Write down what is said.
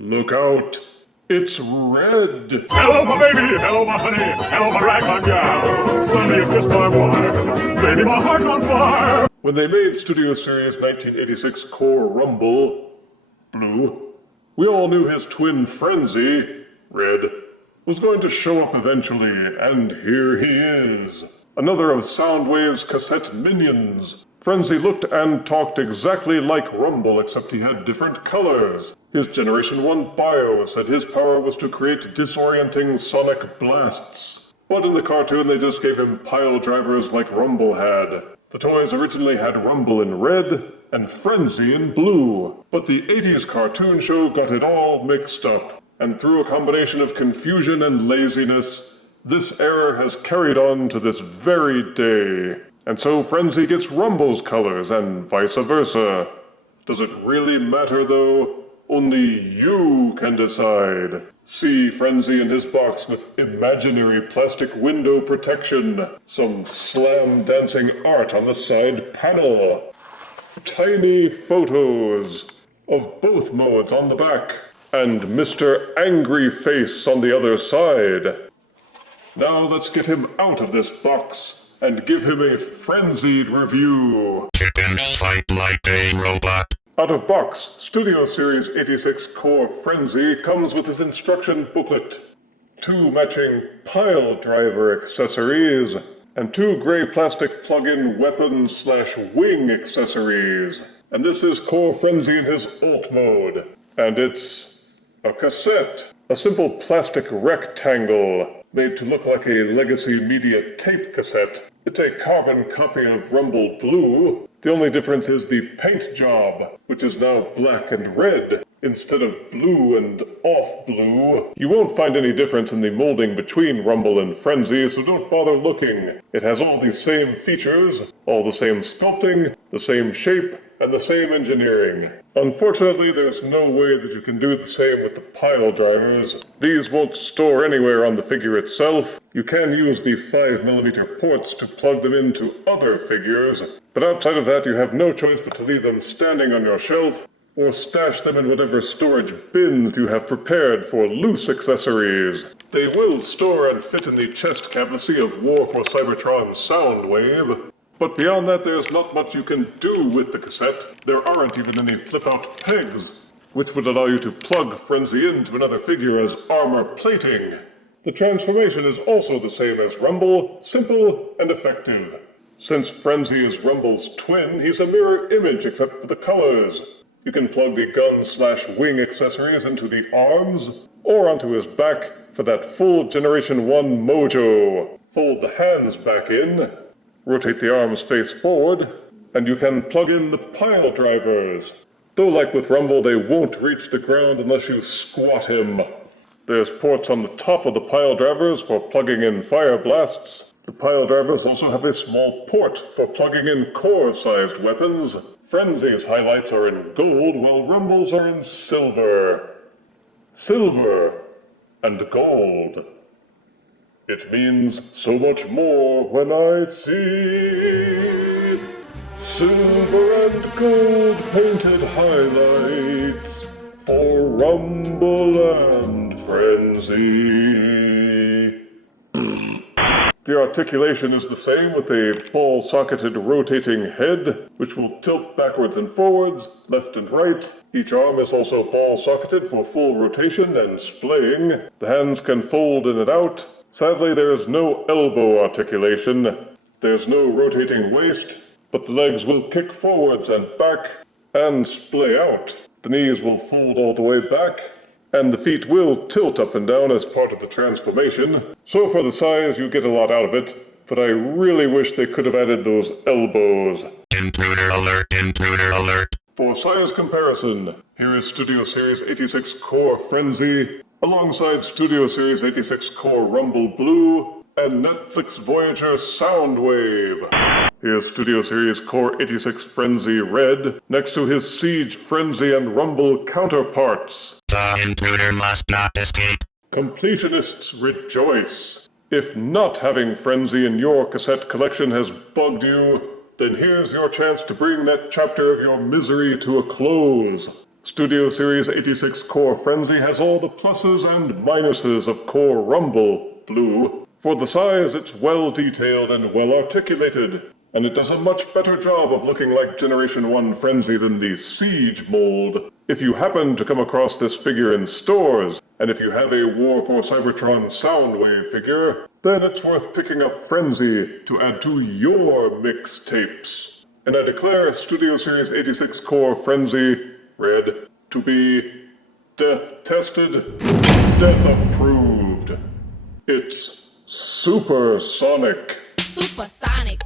Look out! It's red! Hello, my baby! Hello, my honey! Hello, my ragtime gal! Sonny, you kissed my wife! Baby, my heart's on fire! When they made Studio Series 1986 Core Rumble, blue, we all knew his twin Frenzy, red, was going to show up eventually, and here he is. Another of Soundwave's cassette minions. Frenzy looked and talked exactly like Rumble, except he had different colors. His Generation 1 bio said his power was to create disorienting sonic blasts. But in the cartoon, they just gave him pile drivers like Rumble had. The toys originally had Rumble in red and Frenzy in blue. But the 80s cartoon show got it all mixed up. And through a combination of confusion and laziness, this error has carried on to this very day. And so Frenzy gets Rumble's colors and vice versa. Does it really matter though? Only you can decide. See Frenzy in his box with imaginary plastic window protection. Some slam dancing art on the side panel. Tiny photos of both modes on the back. And Mr. Angry Face on the other side. Now let's get him out of this box and give him a frenzied review. Chicken fight like a robot. Out of box, Studio Series 86 Core Frenzy comes with his instruction booklet, 2 matching pile driver accessories, and 2 gray plastic plug-in weapon/wing accessories. And this is Core Frenzy in his alt mode. And it's a cassette, a simple plastic rectangle made to look like a Legacy Media tape cassette. It's a carbon copy of Rumble Blue. The only difference is the paint job, which is now black and red instead of blue and off blue. You won't find any difference in the molding between Rumble and Frenzy, so don't bother looking. It has all the same features, all the same sculpting, the same shape, and the same engineering. Unfortunately, there's no way that you can do the same with the pile drivers. These won't store anywhere on the figure itself. You can use the 5mm ports to plug them into other figures, but outside of that you have no choice but to leave them standing on your shelf or stash them in whatever storage bins you have prepared for loose accessories. They will store and fit in the chest cavity of War for Cybertron Soundwave. But beyond that, there's not much you can do with the cassette. There aren't even any flip-out pegs, which would allow you to plug Frenzy into another figure as armor plating. The transformation is also the same as Rumble, simple and effective. Since Frenzy is Rumble's twin, he's a mirror image except for the colors. You can plug the gun/wing accessories into the arms, or onto his back for that full Generation 1 mojo. Fold the hands back in, rotate the arms face forward, and you can plug in the pile drivers. Though like with Rumble, they won't reach the ground unless you squat him. There's ports on the top of the pile drivers for plugging in fire blasts. The pile drivers also have a small port for plugging in core-sized weapons. Frenzy's highlights are in gold, while Rumble's are in silver. Silver and gold. It means so much more when I see silver and gold painted highlights for Rumble and Frenzy. The articulation is the same with a ball-socketed rotating head, which will tilt backwards and forwards, left and right. Each arm is also ball-socketed for full rotation and splaying. The hands can fold in and out. Sadly, there is no elbow articulation. There's no rotating waist, but the legs will kick forwards and back and splay out. The knees will fold all the way back, and the feet will tilt up and down as part of the transformation. So for the size, you get a lot out of it, but I really wish they could have added those elbows. Intruder alert, intruder alert. For size comparison, here is Studio Series 86 Core Frenzy, alongside Studio Series 86 Core Rumble Blue, and Netflix Voyager Soundwave. Here's Studio Series Core 86 Frenzy Red, next to his Siege, Frenzy, and Rumble counterparts. The intruder must not escape. Completionists rejoice. If not having Frenzy in your cassette collection has bugged you, then here's your chance to bring that chapter of your misery to a close. Studio Series 86 Core Frenzy has all the pluses and minuses of Core Rumble Blue. For the size, it's well detailed and well articulated, and it does a much better job of looking like Generation 1 Frenzy than the Siege mold. If you happen to come across this figure in stores, and if you have a War for Cybertron Soundwave figure, then it's worth picking up Frenzy to add to your mixtapes. And I declare Studio Series 86 Core Frenzy Red to be death tested, death approved. It's supersonic. Supersonic.